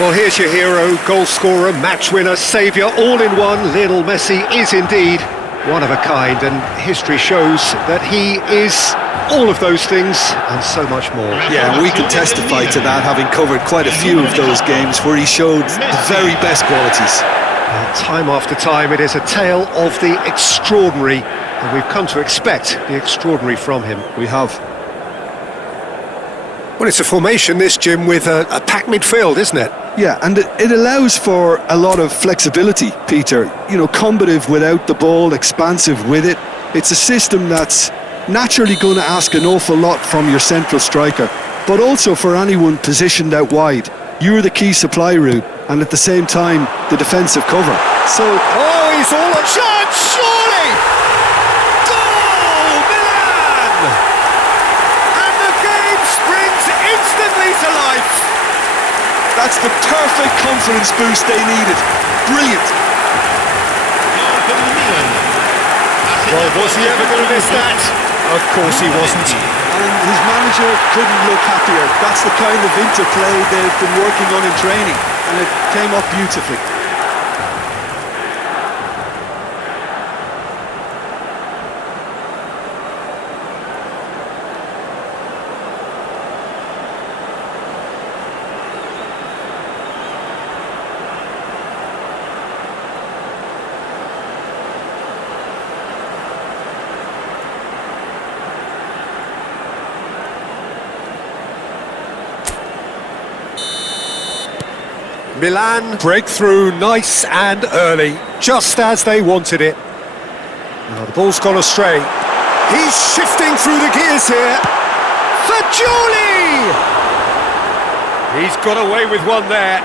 Well, here's your hero, goal scorer, match winner, saviour, all in one. Lionel Messi is indeed one of a kind, and history shows that he is all of those things and so much more. Yeah, and we can testify to that, having covered quite a few of those games where he showed the very best qualities. Time after time, it is a tale of the extraordinary, and we've come to expect the extraordinary from him. We have. Well, it's a formation, this, Jim, with a packed midfield, isn't it? Yeah, and it allows for a lot of flexibility, Peter. You know, combative without the ball, expansive with it. It's a system that's naturally going to ask an awful lot from your central striker, but also for anyone positioned out wide. You're the key supply route, and at the same time, the defensive cover. So, oh, he's all on chance, surely! Goal, Milan! And the game springs instantly to life. That's the perfect confidence boost they needed. Brilliant. Well, was he ever going to miss that? Of course he wasn't. And his manager couldn't look happier. That's the kind of interplay they've been working on in training, and it came off beautifully. Milan break through nice and early, just as they wanted it. Now the ball's gone astray. He's shifting through the gears here. Fagioli! He's got away with one there.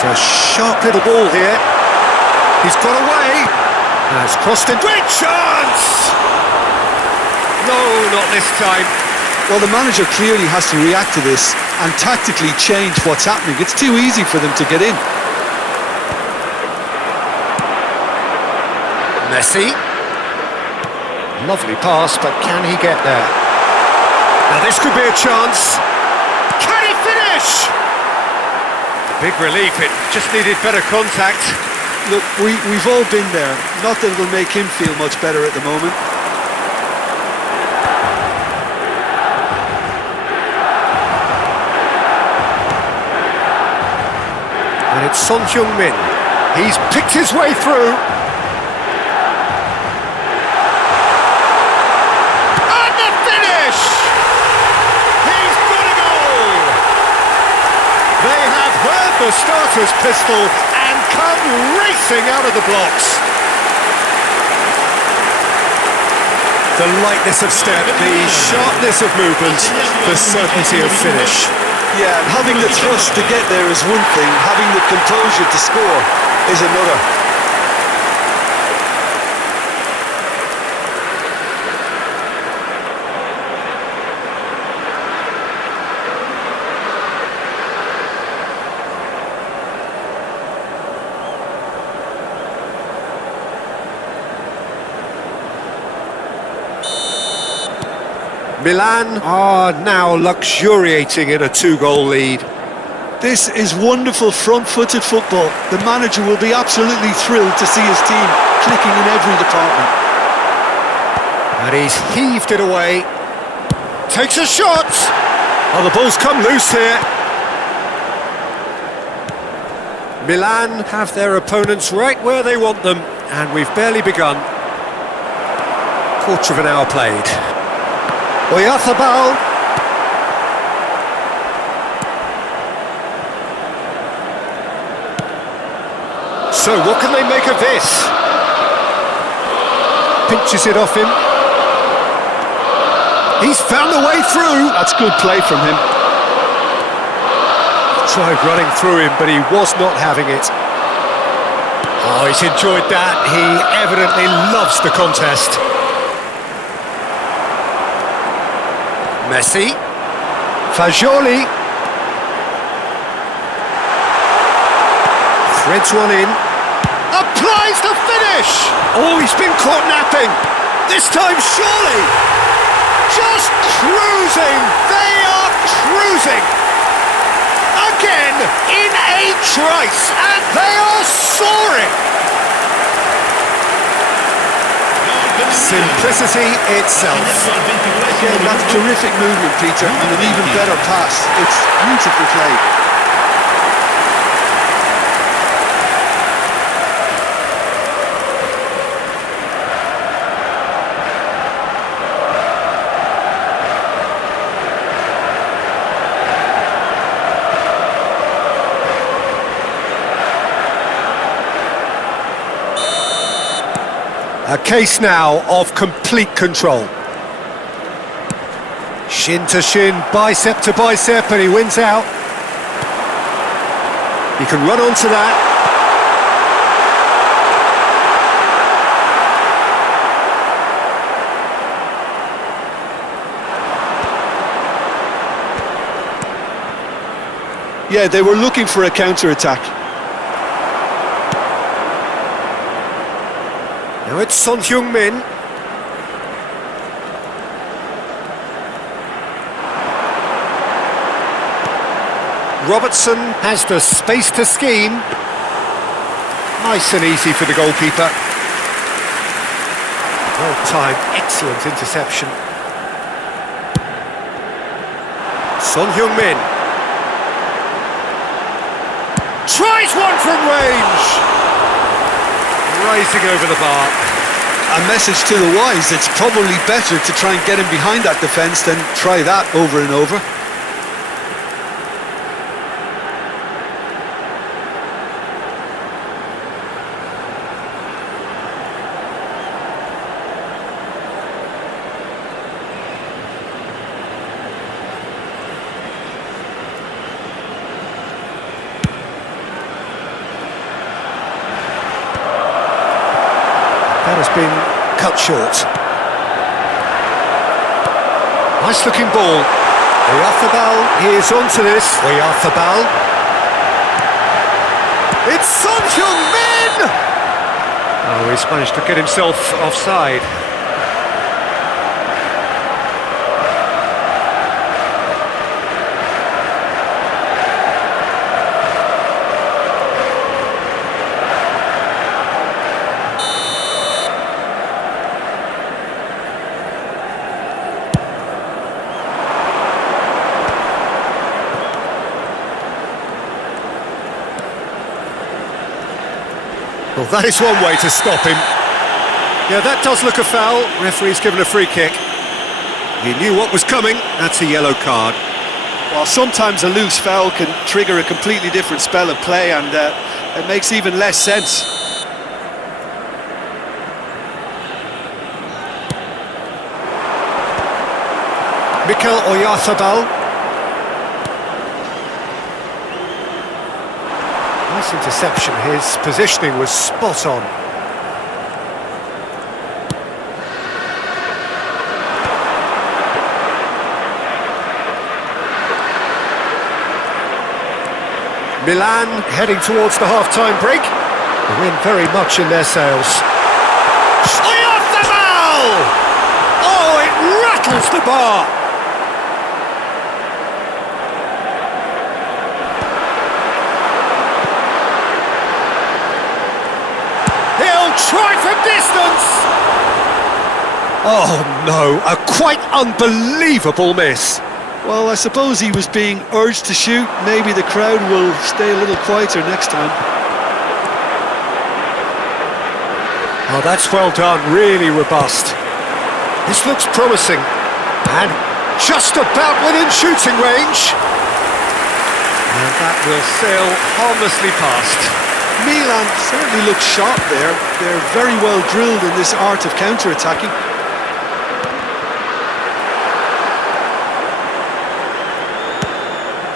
A sharp little ball here. He's got away. Has crossed a great chance. No, not this time. Well, the manager clearly has to react to this and tactically change what's happening. It's too easy for them to get in. Messi. Lovely pass, but can he get there? Now this could be a chance. Can he finish? Big relief, it just needed better contact. Look, we've all been there. Not that it'll make him feel much better at the moment. And it's Son Heung-min. He's picked his way through. And the finish! He's got a goal! They have heard the starter's pistol and come racing out of the blocks. The lightness of step, the sharpness of movement, the certainty of finish. Yeah, and having the thrust to get there is one thing, having the composure to score is another. Milan are now luxuriating in a two-goal lead. This is wonderful front-footed football. The manager will be absolutely thrilled to see his team clicking in every department. And he's heaved it away. Takes a shot! Oh, the ball's come loose here. Milan have their opponents right where they want them, and we've barely begun. Quarter of an hour played. Oyarzabal. So what can they make of this? Pinches it off him. He's found a way through. That's good play from him. Tried running through him, but he was not having it. Oh, he's enjoyed that. He evidently loves the contest. Messi. Fagioli. Threads one in. Applies the finish! Oh, he's been caught napping. This time, surely. Just cruising. They are cruising. Again, in a trice, and they are soaring. Simplicity itself. Again, that's terrific movement, Peter, and an even better pass. It's beautifully played. A case now of complete control. Shin to shin, bicep to bicep, and he wins out. He can run onto that. Yeah, they were looking for a counter-attack. Now it's Son Heung-min. Robertson has the space to scheme. Nice and easy for the goalkeeper. Well-timed, excellent interception. Son Heung-min. Tries one from range! Rising over the bar. A message to the wise, it's probably better to try and get him behind that defence than try that over and over. That has been cut short. Nice looking ball. Oyarzabal, he is onto this. Oyarzabal. It's Son Heung-min! Oh, he's managed to get himself offside. Well, that is one way to stop him. Yeah, that does look a foul. Referee's given a free kick. He knew what was coming. That's a yellow card. Well, sometimes a loose foul can trigger a completely different spell of play, and it makes even less sense. Mikel Oyarzabal. Nice interception. His positioning was spot on. Milan heading towards the half-time break. The wind very much in their sails. Oyarzabal! Oh, it rattles the bar. Try from distance! Oh no, a quite unbelievable miss. Well, I suppose he was being urged to shoot. Maybe the crowd will stay a little quieter next time. Oh, that's well done, really robust. This looks promising. And just about within shooting range. And that will sail harmlessly past. Milan certainly looks sharp there. They're very well drilled in this art of counter-attacking.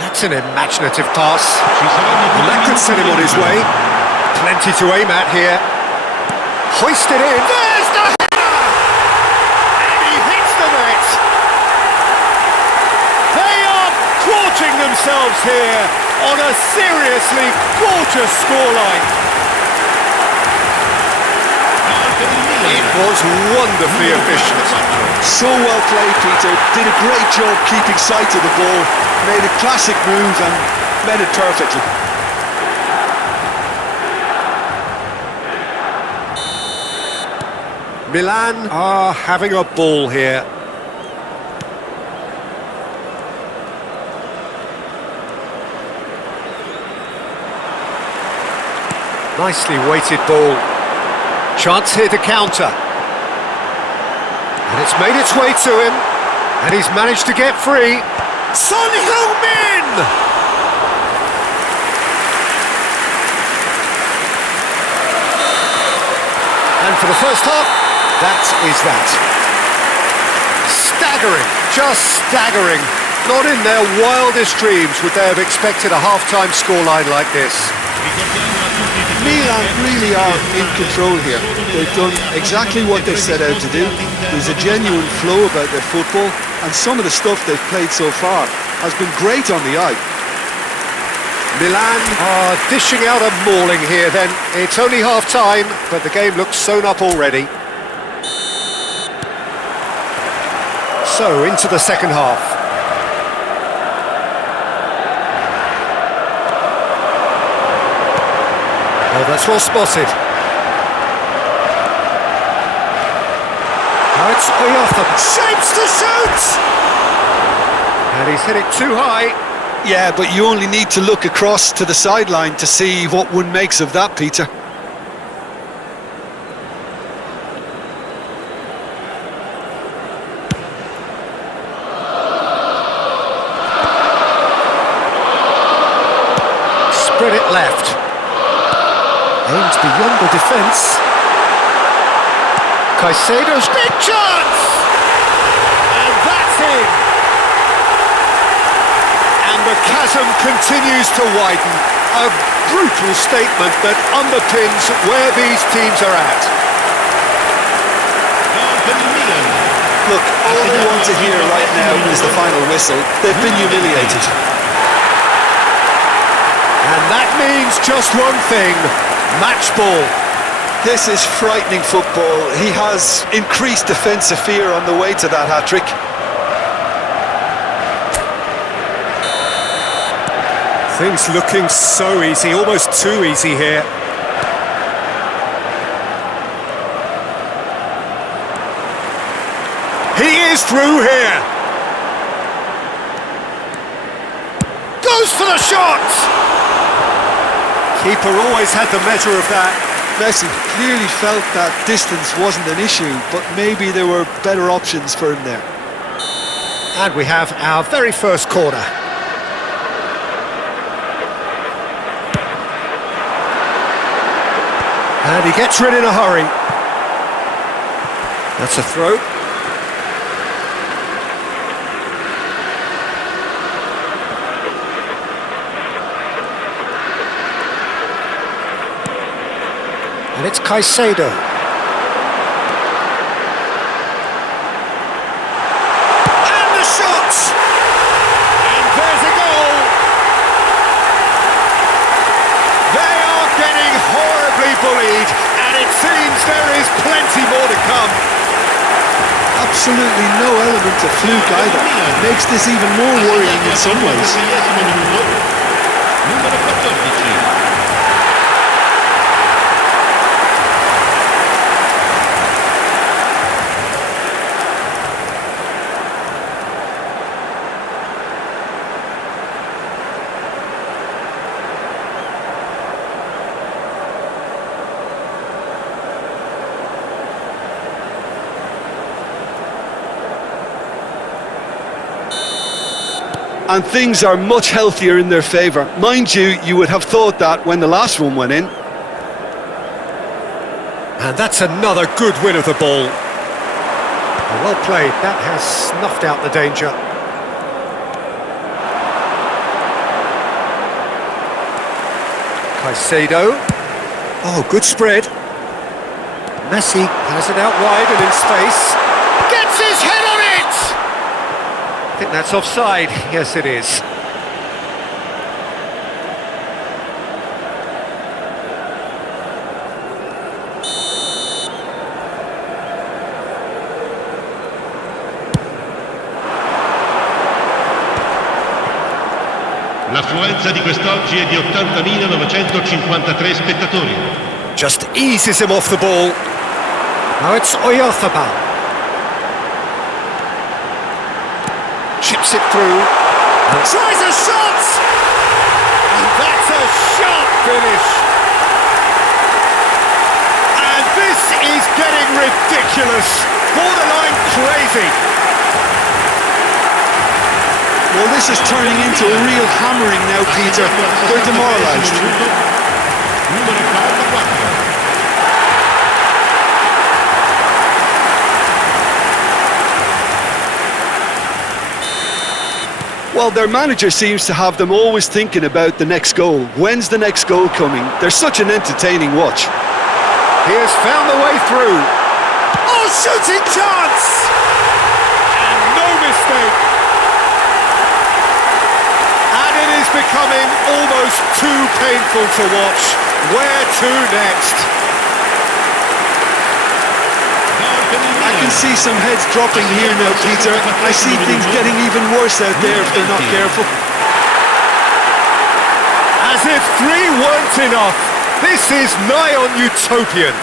That's an imaginative pass. And that could set him on his way. Plenty to aim at here. Hoisted in. There's the header! And he hits the net. They are gorging themselves here on a seriously gorgeous scoreline. It was wonderfully efficient. So well played, Peter. Did a great job keeping sight of the ball. Made a classic move and met it perfectly. Milan are having a ball here. Nicely weighted ball. Chance here to counter. And it's made its way to him. And he's managed to get free. Son Heung-min! And for the first half, that is that. Staggering, just staggering. Not in their wildest dreams would they have expected a half-time scoreline like this. Milan really are in control here. They've done exactly what they set out to do. There's a genuine flow about their football, and some of the stuff they've played so far has been great on the eye. Milan are dishing out a mauling here then. It's only half-time, but the game looks sewn up already. So, into the second half. Oh, that's well spotted. Now it's Oyatham. Shapes to shoot! And he's hit it too high. Yeah, but you only need to look across to the sideline to see what one makes of that, Peter. Spread it left. Aims beyond the defence. Caicedo's big chance! And that's in! And the chasm continues to widen. A brutal statement that underpins where these teams are at. Look, all they want to hear right now is the final whistle. They've been humiliated. And that means just one thing, match ball. This is frightening football. He has increased defensive fear on the way to that hat-trick. Things looking so easy, almost too easy here. He is through here. Goes for the shot! Keeper always had the measure of that. Messi clearly felt that distance wasn't an issue, but maybe there were better options for him there. And we have our very first corner. And he gets rid in a hurry. That's a throw. And it's Caicedo. And the shot! And there's a goal! They are getting horribly bullied, and it seems there is plenty more to come. Absolutely no element of fluke either. Makes this even more worrying in some ways. And things are much healthier in their favour. Mind you, you would have thought that when the last one went in. And that's another good win of the ball. Well played, that has snuffed out the danger. Caicedo. Oh, good spread. Messi has it out wide and in space. Gets his head on it! I think that's offside. Yes, it is. L'affluenza di quest'oggi è di 80.953 spettatori. Just eases him off the ball. Now it's Oyarzabal. Chips it through. And tries a shot! And that's a sharp finish. And this is getting ridiculous. Borderline crazy. Well, this is turning into a real hammering now, Peter. They're demoralised. Well, their manager seems to have them always thinking about the next goal. When's the next goal coming? They're such an entertaining watch. He has found the way through. Oh, shooting chance! And no mistake. And it is becoming almost too painful to watch. Where to next? I can see some heads dropping here now, Peter. I see things getting even worse out there if they're not careful. As if 3 weren't enough, this is nigh on utopian.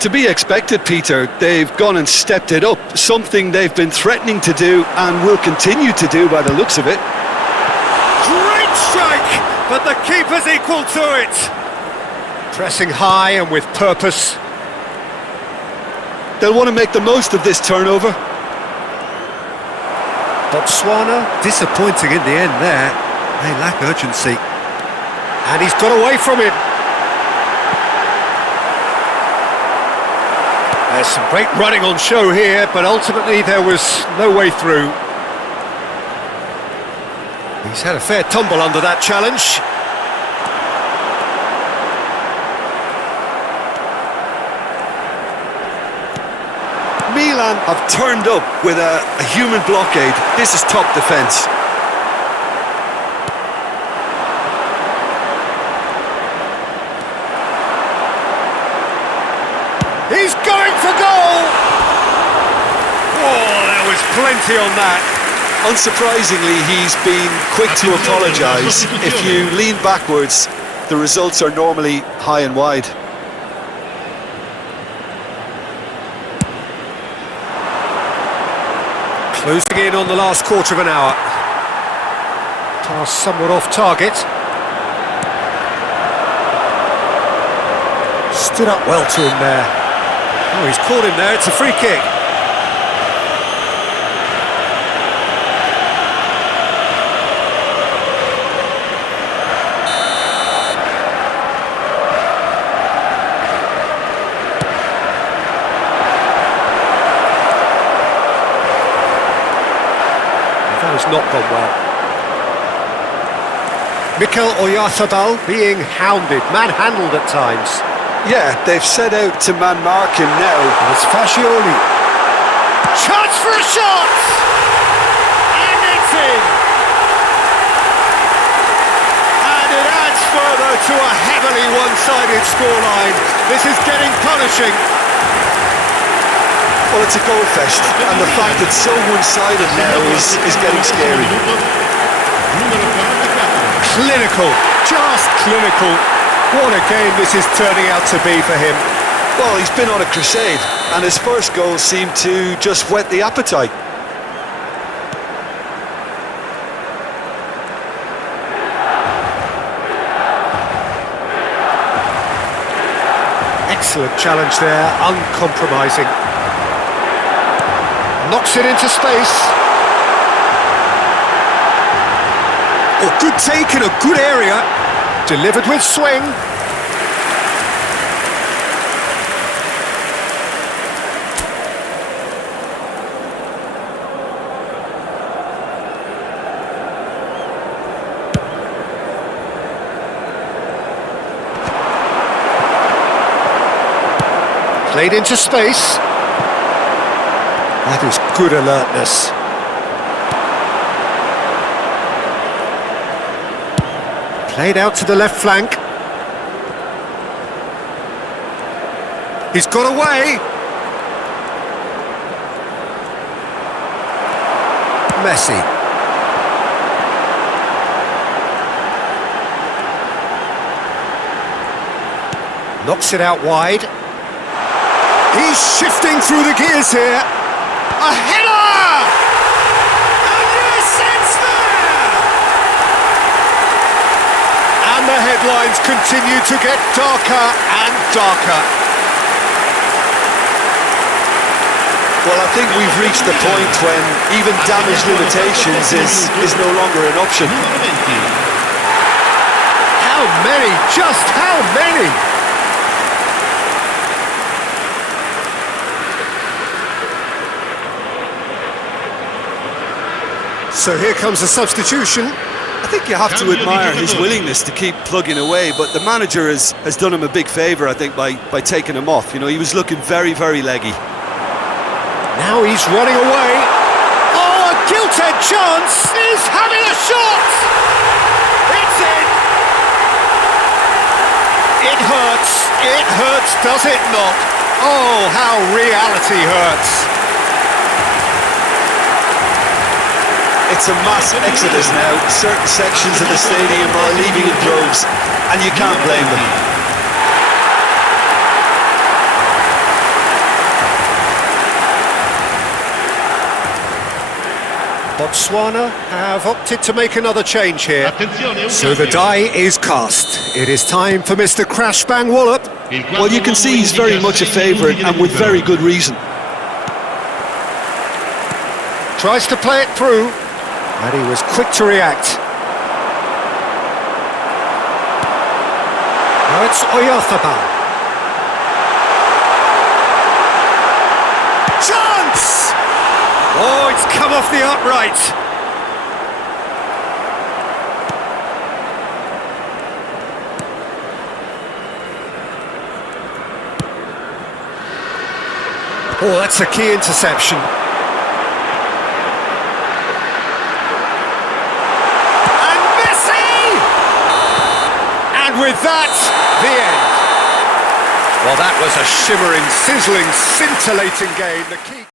To be expected, Peter. They've gone and stepped it up, something they've been threatening to do and will continue to do by the looks of it. Great strike, but the keeper's equal to it. Pressing high and with purpose. They'll want to make the most of this turnover. Botswana, disappointing in the end there. They lack urgency. And he's got away from it. There's some great running on show here, but ultimately there was no way through. He's had a fair tumble under that challenge. Milan have turned up with a human blockade. This is top defence. He's going for goal! Oh, there was plenty on that. Unsurprisingly, he's been quick to apologise. If you lean backwards, the results are normally high and wide. Closing in on the last quarter of an hour. Pass somewhat off target. Stood up well to him there. Oh, he's caught him there, it's a free kick. That has not gone well. Mikel Oyarzabal being hounded, manhandled at times. Yeah, they've set out to man-mark him now. And it's Fascioli. Chance for a shot! And it's in! And it adds further to a heavily one-sided scoreline. This is getting punishing. Well, it's a goal fest, and the fact it's so one-sided now is getting scary. Clinical, just clinical. What a game this is turning out to be for him. Well, he's been on a crusade, and his first goal seemed to just whet the appetite. Excellent challenge there, uncompromising. Knocks it into space. Oh, good take in a good area. Delivered with swing. Played into space. That is good alertness. Played out to the left flank. He's got away. Messi. Knocks it out wide. He's shifting through the gears here. A header! And yes, it's there! And the headlines continue to get darker and darker. Well, I think we've reached the point when even damage limitations is no longer an option. How many? Just how many? So here comes a substitution. I think you have to admire his willingness to keep plugging away, but the manager has done him a big favour, I think, by taking him off. You know, he was looking very, very leggy. Now he's running away. Oh, a gilt-edged chance. He's having a shot. It's in. It hurts. It hurts, does it not? Oh, how reality hurts. It's a mass exodus now. Certain sections of the stadium are leaving in droves, and you can't blame them. Botswana have opted to make another change here. So the die is cast. It is time for Mr. Crash Bang Wallop. Well, you can see he's very much a favourite, and with very good reason. Tries to play it through. And he was quick to react. Now it's Oyarzabal. Chance! Oh, it's come off the upright. Oh, that's a key interception. With that, the end. Well, that was a shimmering, sizzling, scintillating game. The key